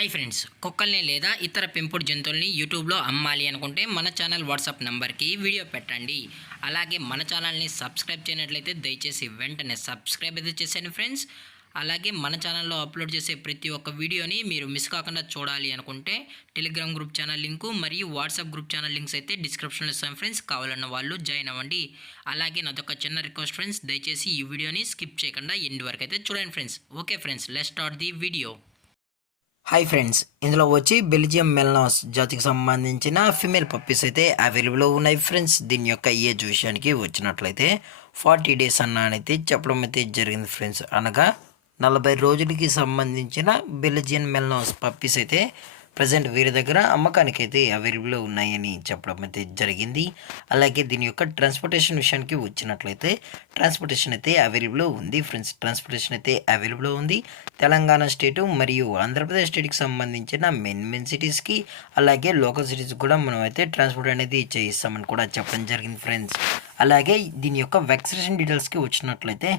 Hi friends, కుక్కల్ని లేదా ఇతర పెంపుడు జంతువుల్ని యూట్యూబ్లో అమ్మాలి అనుకుంటే మన ఛానల్ వాట్సాప్ నెంబర్కి వీడియో పెట్టండి. అలాగే మన ఛానల్ని సబ్స్క్రైబ్ చేయనట్లయితే దయచేసి వెంటనే సబ్స్క్రైబ్ అయితే చేసేయండి ఫ్రెండ్స్. అలాగే మన ఛానల్లో అప్లోడ్ చేసే ప్రతి ఒక్క వీడియోని మీరు మిస్ కాకుండా చూడాలి అనుకుంటే టెలిగ్రామ్ గ్రూప్ ఛానల్ లింకు మరియు వాట్సాప్ గ్రూప్ ఛానల్ లింక్స్ అయితే డిస్క్రిప్షన్లో ఇస్తాం ఫ్రెండ్స్. కావాలన్న వాళ్ళు జాయిన్ అవ్వండి. అలాగే నాదొక చిన్న రిక్వెస్ట్ ఫ్రెండ్స్, దయచేసి ఈ వీడియోని స్కిప్ చేయకుండా ఎండ్ వరకు అయితే చూడండి friends. Okay friends, let's start the video. Hi friends, ఇందులో వచ్చి బెల్జియం మెల్నాస్ జాతికి సంబంధించిన ఫిమేల్ పప్పీస్ అయితే అవైలబుల్లో ఉన్నాయి ఫ్రెండ్స్. దీని యొక్క ఏజ్ విషయానికి వచ్చినట్లయితే 40 డేస్ అయితే చెప్పడం అయితే జరిగింది ఫ్రెండ్స్. అనగా 40 రోజులకి సంబంధించిన బెల్జియన్ మెల్నాస్ పప్పీస్ అయితే ప్రజెంట్ వీరి దగ్గర అమ్మకానికి అయితే అవైలబుల్లో ఉన్నాయని చెప్పడం అయితే జరిగింది. అలాగే దీని యొక్క ట్రాన్స్పోర్టేషన్ విషయానికి వచ్చినట్లయితే ట్రాన్స్పోర్టేషన్ అయితే అవైలబుల్లో ఉంది ఫ్రెండ్స్. ట్రాన్స్పోర్టేషన్ అయితే అవైలబుల్లో ఉంది. తెలంగాణ స్టేటు మరియు ఆంధ్రప్రదేశ్ స్టేట్కి సంబంధించిన మెయిన్ సిటీస్కి అలాగే లోకల్ సిటీస్ కూడా మనం అయితే ట్రాన్స్పోర్ట్ అనేది చేయిస్తామని కూడా చెప్పడం జరిగింది ఫ్రెండ్స్. అలాగే దీని యొక్క వ్యాక్సినేషన్ డీటెయిల్స్కి వచ్చినట్లయితే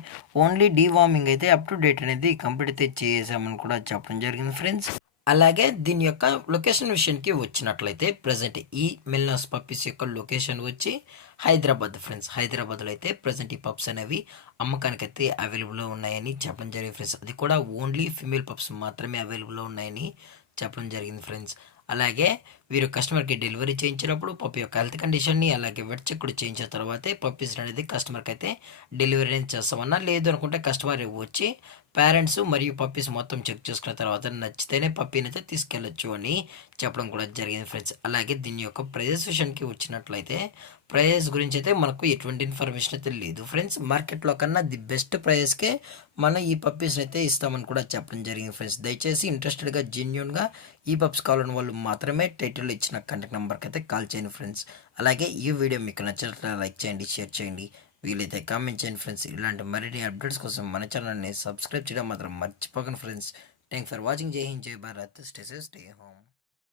ఓన్లీ డీవార్మింగ్ అయితే అప్ టు డేట్ అనేది కంప్లీట్ అయితే చేసామని కూడా చెప్పడం జరిగింది ఫ్రెండ్స్. అలాగే దీని యొక్క లొకేషన్ విషయానికి వచ్చినట్లయితే ప్రజెంట్ ఈ మెల్నాస్ పప్పీస్ యొక్క లొకేషన్ వచ్చి హైదరాబాద్ ఫ్రెండ్స్. హైదరాబాద్లో అయితే ప్రజెంట్ ఈ పప్స్ అనేవి అమ్మకానికి అయితే అవైలబుల్లో ఉన్నాయని చెప్పడం జరిగింది ఫ్రెండ్స్. అది కూడా ఓన్లీ ఫీమేల్ పప్స్ మాత్రమే అవైలబుల్లో ఉన్నాయని చెప్పడం జరిగింది ఫ్రెండ్స్. అలాగే వీరు కస్టమర్కి డెలివరీ చేయించినప్పుడు పప్పి యొక్క హెల్త్ కండిషన్ని అలాగే వెట్ చెక్ కూడా చేయించిన తర్వాతే పప్పీస్ అనేది కస్టమర్కి అయితే డెలివరీ అనేది చేస్తామన్నా. లేదు అనుకుంటే కస్టమర్ వచ్చి పేరెంట్స్ మరియు పప్పీస్ మొత్తం చెక్ చేసుకున్న తర్వాత నచ్చితేనే పప్పీని అయితే తీసుకెళ్ళొచ్చు అని చెప్పడం కూడా జరిగింది ఫ్రెండ్స్. అలాగే దీని యొక్క ప్రైజెస్ విషయానికి వచ్చినట్లయితే ప్రైజెస్ గురించి అయితే మనకు ఎటువంటి ఇన్ఫర్మేషన్ అయితే లేదు ఫ్రెండ్స్. మార్కెట్లో కన్నా ది బెస్ట్ ప్రైజెస్కే మనం ఈ పప్పీస్ని అయితే ఇస్తామని కూడా చెప్పడం జరిగింది ఫ్రెండ్స్. దయచేసి ఇంట్రెస్టెడ్గా జెన్యూన్గా ఈ పప్స్ కావాలని వాళ్ళు మాత్రమే టైటిల్లో ఇచ్చిన కాంటాక్ట్ నెంబర్కి అయితే కాల్ చేయండి ఫ్రెండ్స్. అలాగే ఈ వీడియో మీకు నచ్చినట్లయితే లైక్ చేయండి, షేర్ చేయండి, వీలైతే కామెంట్ చేయండి ఫ్రెండ్స్. ఇలాంటి మరిన్ని అప్డేట్స్ కోసం మన ఛానల్ని సబ్స్క్రైబ్ చేయడం మాత్రం మర్చిపోకండి ఫ్రెండ్స్. Thanks for watching. జై హింద్, జై Bharat, stay safe, stay home.